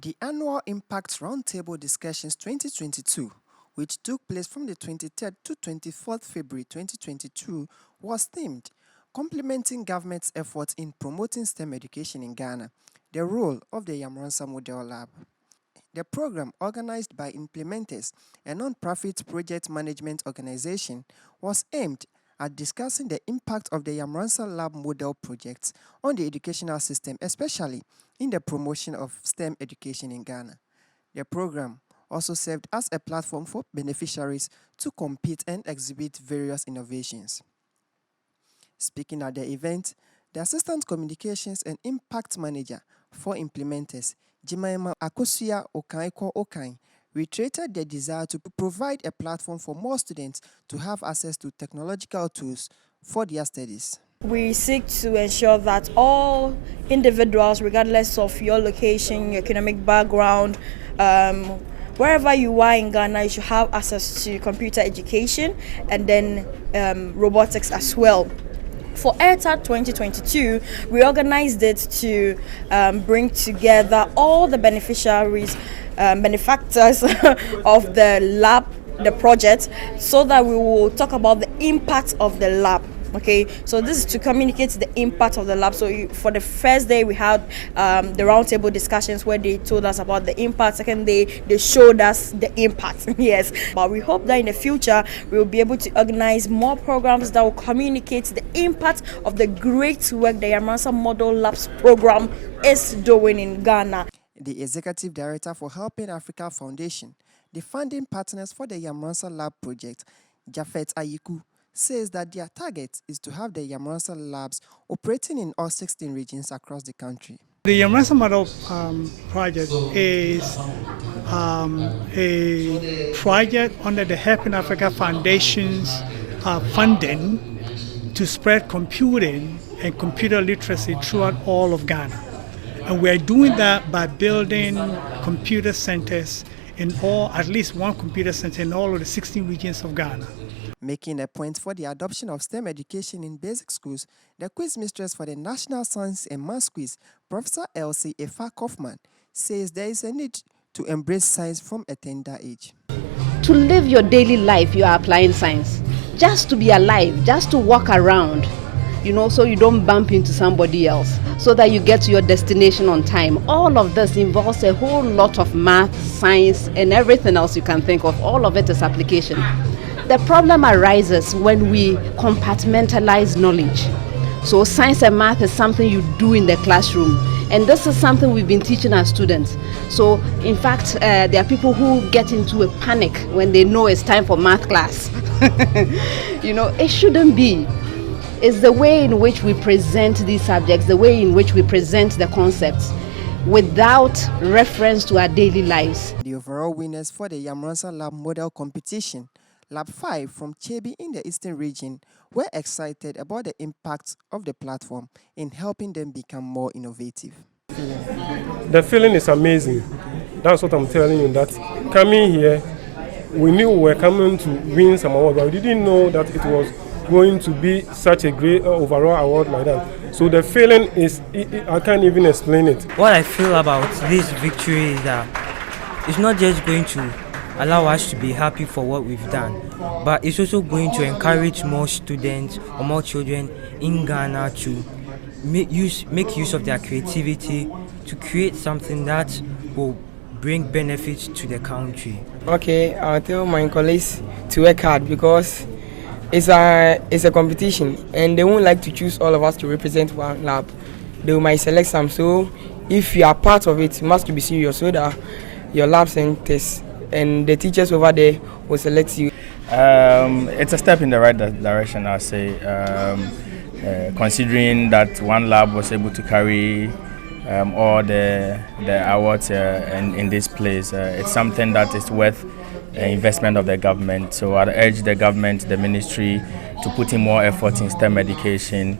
The annual Impact Roundtable Discussions 2022, which took place from the 23rd to 24th February 2022, was themed Complementing Government's Efforts in Promoting STEM Education in Ghana, the Role of the Yamoransa Model Lab. The program, organized by Implementers, a non-profit project management organization, was aimed at discussing the impact of the Yamoransa Lab model projects on the educational system, especially in the promotion of STEM education in Ghana. The program also served as a platform for beneficiaries to compete and exhibit various innovations. Speaking at the event, the Assistant Communications and Impact Manager for Implementers, Jimaima Akosia Okaiko Okai, reiterated the desire to provide a platform for more students to have access to technological tools for their studies. We seek to ensure that all individuals, regardless of your location, your economic background, wherever you are in Ghana, you should have access to computer education and then robotics as well. For Airtad' 2022, we organized it to bring together all the beneficiaries, benefactors of the lab, the project, so that we will talk about the impact of the lab. Okay, so this is to communicate the impact of the lab. So for the first day, we had the roundtable discussions where they told us about the impact. Second day, they showed us the impact. Yes, but we hope that in the future we will be able to organize more programs that will communicate the impact of the great work the Yamoransa Model Labs Program is doing in Ghana. The Executive Director for Helping Africa Foundation, the funding partners for the Yamoransa Lab project, Jafet Ayiku, says that their target is to have the Yamoransa Labs operating in all 16 regions across the country. The Yamoransa Model project is a project under the Helping Africa Foundation's funding to spread computing and computer literacy throughout all of Ghana. And we are doing that by building computer centers in at least one computer center in all of the 16 regions of Ghana. Making a point for the adoption of STEM education in basic schools, the quiz mistress for the National Science and Maths Quiz, Professor Elsie Effah Kaufman, says there is a need to embrace science from a tender age. To live your daily life, you are applying science. Just to be alive, just to walk around, so you don't bump into somebody else, so that you get to your destination on time. All of this involves a whole lot of math, science, and everything else you can think of. All of it is application. The problem arises when we compartmentalize knowledge. So science and math is something you do in the classroom, and this is something we've been teaching our students. So in fact, there are people who get into a panic when they know it's time for math class. It shouldn't be. It's the way in which we present these subjects, the way in which we present the concepts, without reference to our daily lives. The overall winners for the Yamoransa Lab Model Competition, Lab 5 from Chebi in the Eastern region, were excited about the impact of the platform in helping them become more innovative. The feeling is amazing. That's what I'm telling you, that coming here, we knew we were coming to win some award, but we didn't know that it was going to be such a great overall award like that. So the feeling is, I can't even explain it. What I feel about this victory is that it's not just going to allow us to be happy for what we've done, but it's also going to encourage more students or more children in Ghana to make use of their creativity to create something that will bring benefits to the country. Okay, I'll tell my colleagues to work hard because it's a competition and they won't like to choose all of us to represent one lab. They might select some, so if you are part of it, you must be serious so that your lab centers and the teachers over there will select you. It's a step in the right direction, I'll say, considering that one lab was able to carry all the awards in this place. It's something that is worth investment of the government. So I'd urge the government, the ministry, to put in more effort in STEM education